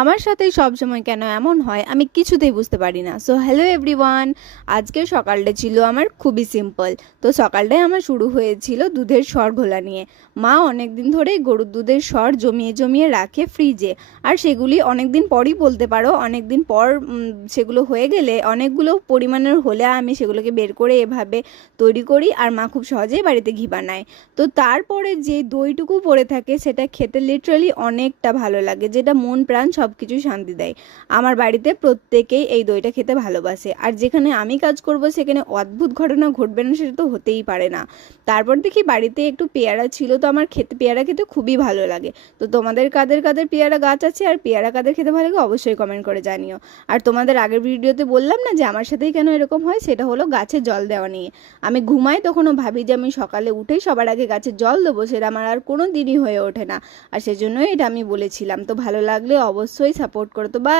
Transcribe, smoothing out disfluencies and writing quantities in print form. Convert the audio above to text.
আমার সাথেই সবসময় কেন এমন হয় আমি কিছুতেই বুঝতে পারি না। সো হ্যালো এভরিওয়ান, আজকের সকালটা ছিল আমার খুবই সিম্পল। তো সকালটাই আমার শুরু হয়েছিল দুধের সর ঘোলা নিয়ে। মা অনেক দিন ধরেই গরুর দুধের সর জমিয়ে জমিয়ে রাখে ফ্রিজে, আর সেগুলি অনেক দিন পরই বলতে পারো, অনেক দিন পর সেগুলো হয়ে গেলে অনেকগুলো পরিমাণের হলে আমি সেগুলোকে বের করে এভাবে তৈরি করি, আর মা খুব সহজেই বাড়িতে ঘি বানায়। তো তারপরে যে দইটুকু পড়ে থাকে সেটা খেতে লিটারালি অনেকটা ভালো লাগে, যেটা মন প্রাণ সব কিছু শান্তি দেয়। আমার বাড়িতে প্রত্যেকেই এই দইটা খেতে ভালোবাসে, আর যেখানে আমি কাজ করব সেখানে অদ্ভুত ঘটনা ঘটবে না সেটা তো হতেই পারে না। তারপর দেখি বাড়িতে একটু পেয়ারা ছিল, তো আমার পেয়ারা খেতে খুবই ভালো লাগে। তো তোমাদের কাদের কাদের পেয়ারা গাছ আছে আর পেয়ারা কাদের খেতে ভালো লাগে অবশ্যই কমেন্ট করে জানিও। আর তোমাদের আগের ভিডিওতে বললাম না যে আমার সাথেই কেন এরকম হয়, সেটা হলো গাছে জল দেওয়া নিয়ে। আমি ঘুমাই তখনও ভাবি যে আমি সকালে উঠেই সবার আগে গাছে জল দেবো, সেটা আমার আর কোনো দিনই হয়ে ওঠে না। আর সেজন্যই এটা আমি বলেছিলাম। তো ভালো লাগলে অবশ্যই সাপোর্ট করো। তো বা